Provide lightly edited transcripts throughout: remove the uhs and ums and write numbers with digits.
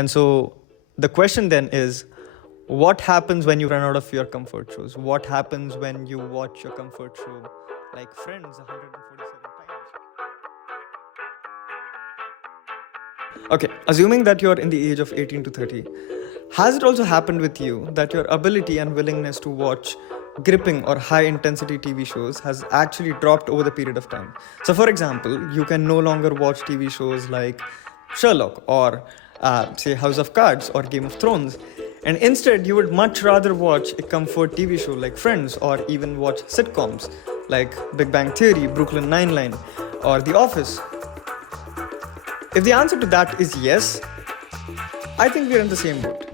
And so the question then is, what happens when you run out of your comfort shows? What happens when you watch your comfort show like Friends 147 times? Okay, assuming that you're in the age of 18 to 30, has it also happened with you that your ability and willingness to watch gripping or high intensity TV shows has actually dropped over the period of time? So, for example, you can no longer watch TV shows like Sherlock or, say, House of Cards or Game of Thrones. And instead, you would much rather watch a comfort TV show like Friends or even watch sitcoms like Big Bang Theory, Brooklyn Nine-Nine, or The Office. If the answer to that is yes, I think we're in the same boat.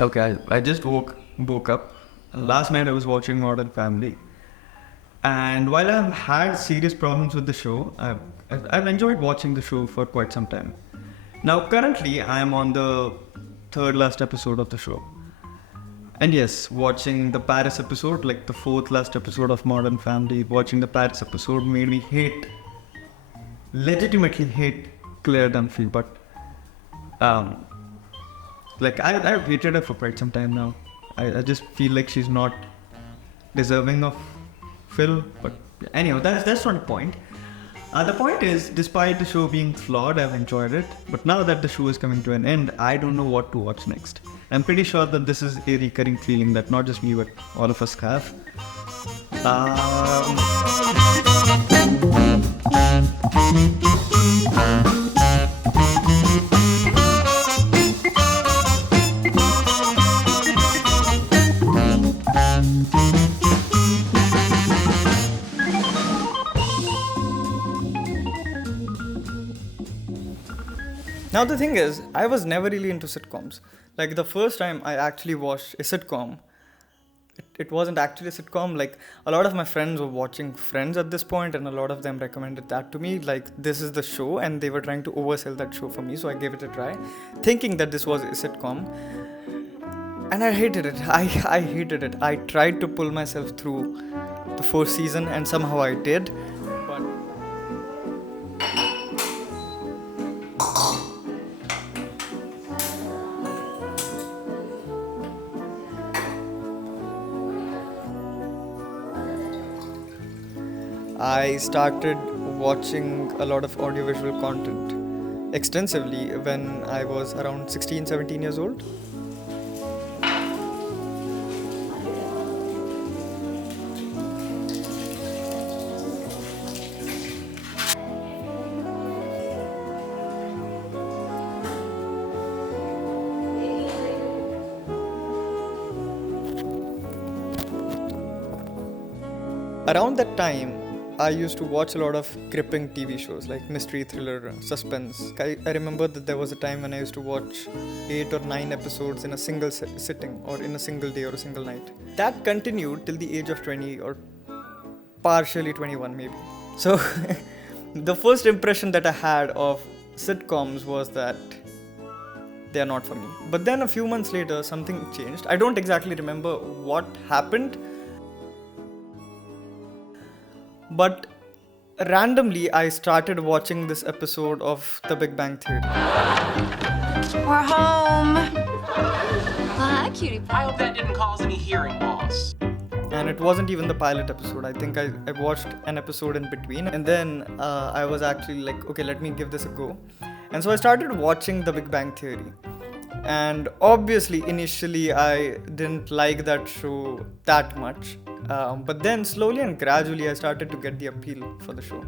Okay, I just woke up. Last night I was watching Modern Family. And while I've had serious problems with the show, I've enjoyed watching the show for quite some time. Now, currently, I'm on the third last episode of the show. And yes, watching the Paris episode, like the fourth last episode of Modern Family, watching the Paris episode made me legitimately hate Claire Dunphy. But, I've hated her for quite some time now. I just feel like she's not deserving of Phil, but anyhow, that's not the point. The point is, despite the show being flawed, I've enjoyed it. But now that the show is coming to an end, I don't know what to watch next. I'm pretty sure that this is a recurring feeling that not just me, but all of us have. Now the thing is, I was never really into sitcoms. Like the first time I actually watched a sitcom, it wasn't actually a sitcom. Like a lot of my friends were watching Friends at this point, and a lot of them recommended that to me. Like, this is the show, and they were trying to oversell that show for me, so I gave it a try, thinking that this was a sitcom. And I hated it. I hated it. I tried to pull myself through the fourth season, and somehow I did. But I started watching a lot of audiovisual content extensively when I was around 16, 17 years old. Around that time, I used to watch a lot of gripping TV shows like mystery, thriller, suspense. I remember that there was a time when I used to watch 8 or 9 episodes in a single sitting, or in a single day or a single night. That continued till the age of 20 or partially 21 maybe. So the first impression that I had of sitcoms was that they are not for me. But then a few months later, something changed. I don't exactly remember what happened. But randomly, I started watching this episode of The Big Bang Theory. We're home. Hi, cutie. I hope that didn't cause any hearing loss. And it wasn't even the pilot episode. I think I watched an episode in between. And then I was actually like, okay, let me give this a go. And so I started watching The Big Bang Theory. And obviously, initially, I didn't like that show that much. But then slowly and gradually I started to get the appeal for the show,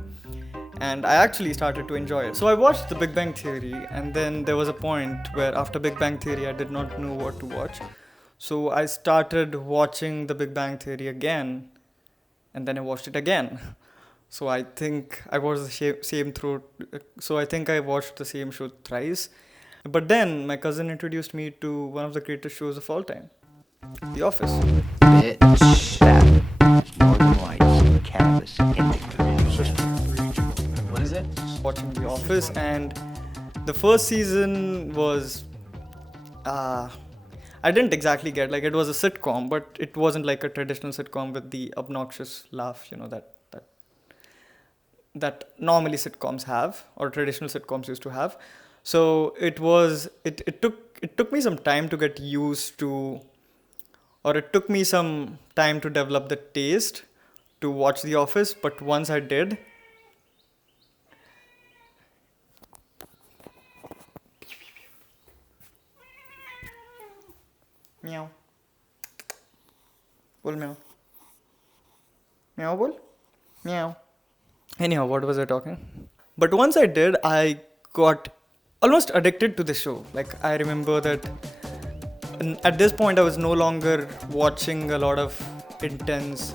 and I actually started to enjoy it. So I watched The Big Bang Theory, and then there was a point where after Big Bang Theory I did not know what to watch. So I started watching The Big Bang Theory again, and then I watched it again. So I think I watched the I watched the same show thrice. But then my cousin introduced me to one of the greatest shows of all time, The Office. Bitch, that Northern Lights cannabis indica. What is it? Watching The Office, and The first season was, I didn't exactly get, like, it was a sitcom, but it wasn't like a traditional sitcom with the obnoxious laugh, that normally sitcoms have, or traditional sitcoms used to have. So it took me some time to get used to, or it took me some time to develop the taste to watch The Office. But once I did, meow, bol meow, meow bol, meow. Anyhow, what was I talking? But once I did, I got almost addicted to the show. Like, I remember that at this point, I was no longer watching a lot of intense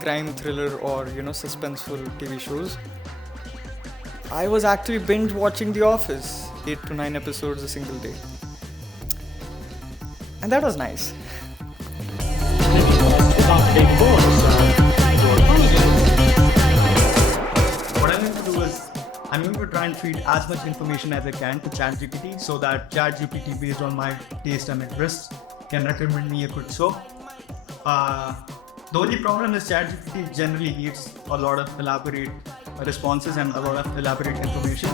crime thriller or, suspenseful TV shows. I was actually binge watching The Office, 8 to 9 episodes a single day. And that was nice. What I'm going to do is I'm going to try and feed as much information as I can to ChatGPT so that ChatGPT, based on my taste and interests, can recommend me a good show. The only problem is ChatGPT generally needs a lot of elaborate responses and a lot of elaborate information.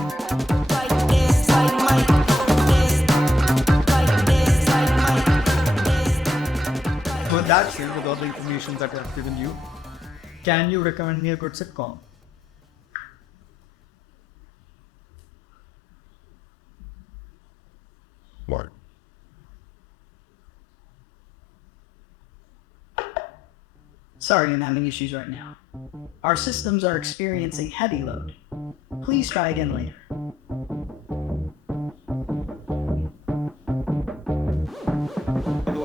So with that said, with all the information that I've given you, can you recommend me a good sitcom? What? Sorry, I'm having issues right now. Our systems are experiencing heavy load. Please try again later.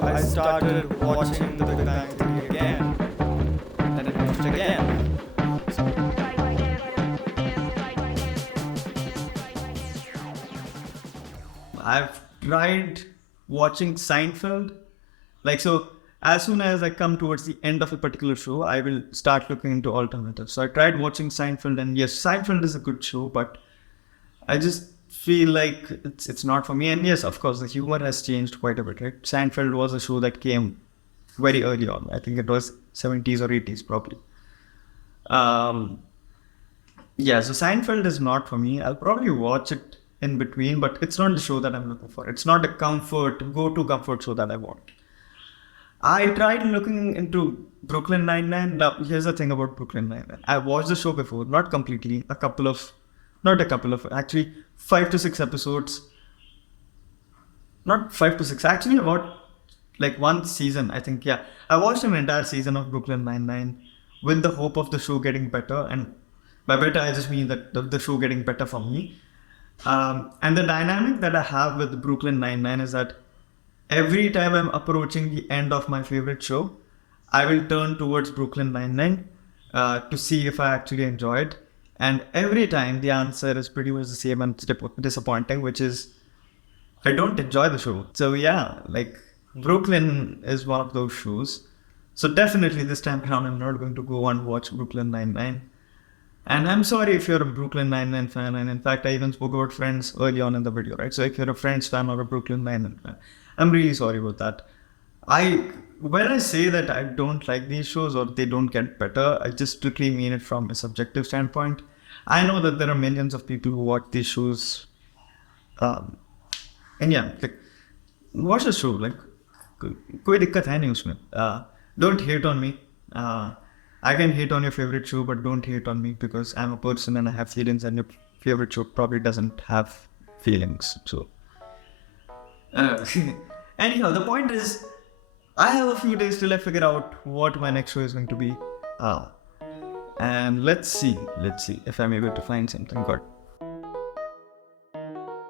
I started watching The Big Bang Theory again, and it watched again. I've tried watching Seinfeld. So as soon as I come towards the end of a particular show, I will start looking into alternatives. So I tried watching Seinfeld, and yes, Seinfeld is a good show, but I just feel like it's not for me. And yes, of course, the humor has changed quite a bit, right? Seinfeld was a show that came very early on. I think it was 70s or 80s probably. Yeah, so Seinfeld is not for me. I'll probably watch it in between, but it's not the show that I'm looking for. It's not a go-to comfort show that I want. I tried looking into Brooklyn Nine-Nine. Now, here's the thing about Brooklyn Nine-Nine. I watched the show before, not completely, actually 5 to 6 episodes. Not 5 to 6, actually about like one season, I think, yeah. I watched an entire season of Brooklyn Nine-Nine with the hope of the show getting better. And by better, I just mean that the show getting better for me. And the dynamic that I have with Brooklyn Nine-Nine is that every time I'm approaching the end of my favorite show, I will turn towards Brooklyn Nine-Nine to see if I actually enjoy it. And every time the answer is pretty much the same and disappointing, which is I don't enjoy the show. So yeah, like Brooklyn is one of those shows. So definitely this time around, I'm not going to go and watch Brooklyn Nine-Nine. And I'm sorry if you're a Brooklyn Nine-Nine fan. And in fact, I even spoke about Friends early on in the video, right? So if you're a Friends fan or a Brooklyn Nine-Nine fan, I'm really sorry about that. When I say that I don't like these shows or they don't get better, I just strictly mean it from a subjective standpoint. I know that there are millions of people who watch these shows. And yeah, like, watch the show. Like, koi dikkat hai nahi usme. Don't hate on me. I can hate on your favorite show, but don't hate on me because I'm a person and I have feelings, and your favorite show probably doesn't have feelings. So, anyhow, the point is, I have a few days till I figure out what my next show is going to be. And let's see if I'm able to find something good.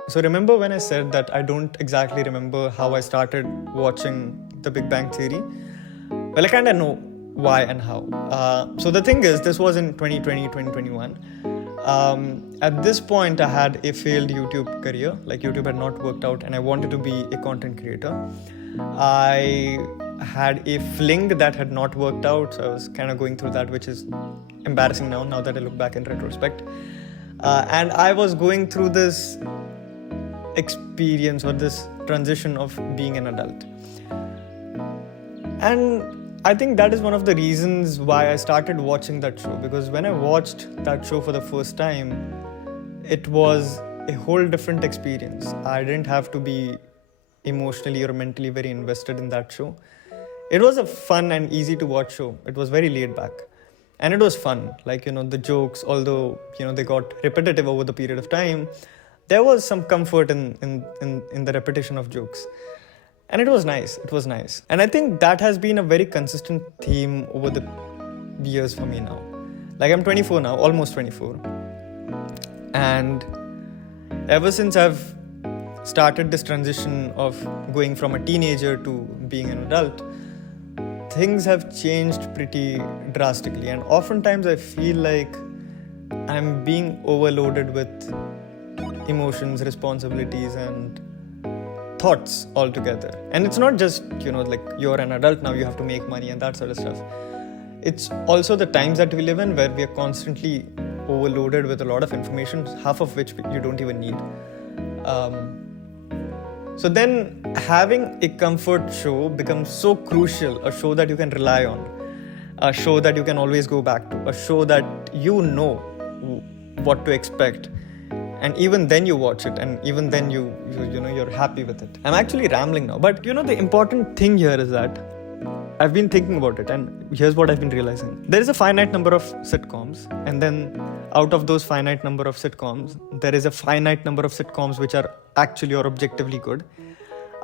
So remember when I said that I don't exactly remember how I started watching The Big Bang Theory? Well, I kind of know why and how. So the thing is, this was in 2020, 2021. At this point, I had a failed YouTube career. Like, YouTube had not worked out and I wanted to be a content creator. I had a fling that had not worked out. So I was kind of going through that, which is embarrassing now that I look back in retrospect. And I was going through this experience or this transition of being an adult. And I think that is one of the reasons why I started watching that show, because when I watched that show for the first time, it was a whole different experience. I didn't have to be emotionally or mentally very invested in that show. It was a fun and easy to watch show. It was very laid back. And it was fun. Like, the jokes, although, they got repetitive over the period of time, there was some comfort in the repetition of jokes. And it was nice. It was nice. And I think that has been a very consistent theme over the years for me now. Like, I'm 24 now, almost 24. And ever since I've started this transition of going from a teenager to being an adult, things have changed pretty drastically. And oftentimes I feel like I'm being overloaded with emotions, responsibilities, and thoughts altogether. And it's not just, like you're an adult now, you have to make money and that sort of stuff. It's also the times that we live in where we are constantly overloaded with a lot of information, half of which you don't even need. So then having a comfort show becomes so crucial, a show that you can rely on, a show that you can always go back to, a show that you know what to expect. And even then you watch it, and even then you're happy with it. I'm actually rambling now, but the important thing here is that I've been thinking about it, and here's what I've been realizing. There is a finite number of sitcoms, and then out of those finite number of sitcoms, there is a finite number of sitcoms which are actually or objectively good.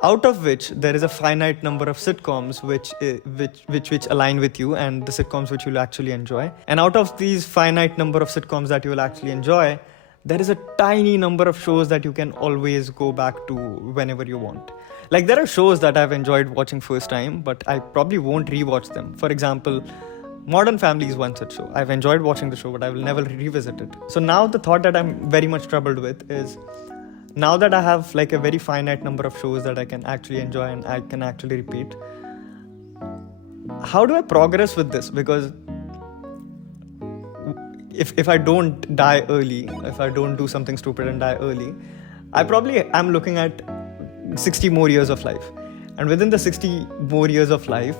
Out of which there is a finite number of sitcoms which align with you, and the sitcoms which you'll actually enjoy. And out of these finite number of sitcoms that you will actually enjoy, there is a tiny number of shows that you can always go back to whenever you want. Like, there are shows that I've enjoyed watching first time, but I probably won't rewatch them. For example, Modern Family is one such show. I've enjoyed watching the show, but I will never revisit it. So now the thought that I'm very much troubled with is, now that I have like a very finite number of shows that I can actually enjoy and I can actually repeat, how do I progress with this? Because if I don't die early, if I don't do something stupid and die early, I probably am looking at 60 more years of life. And within the 60 more years of life,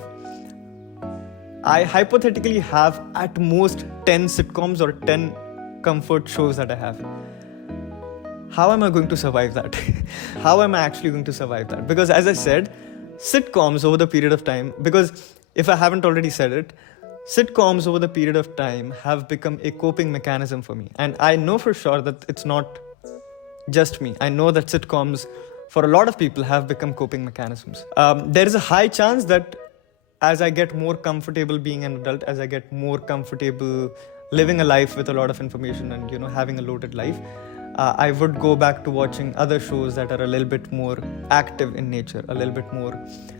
I hypothetically have at most 10 sitcoms or 10 comfort shows that I have. How am I going to survive that? How am I actually going to survive that? Because as I said, sitcoms over the period of time, because if I haven't already said it, sitcoms over the period of time have become a coping mechanism for me. And I know for sure that it's not just me. I know that sitcoms, for a lot of people, have become coping mechanisms. There is a high chance that as I get more comfortable being an adult, as I get more comfortable living a life with a lot of information and, having a loaded life, I would go back to watching other shows that are a little bit more active in nature, a little bit more,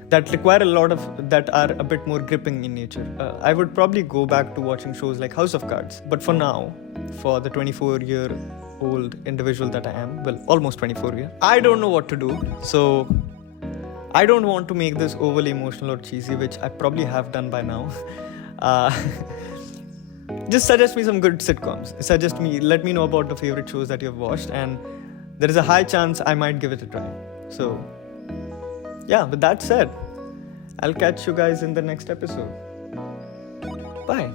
that require that are a bit more gripping in nature. I would probably go back to watching shows like House of Cards. But for now, for the 24-year-old individual that I am, well, almost 24 years, I don't know what to do. So I don't want to make this overly emotional or cheesy, which I probably have done by now. Just suggest me some good sitcoms. Let me know about the favorite shows that you've watched, and there is a high chance I might give it a try. So, yeah, with that said, I'll catch you guys in the next episode. Bye.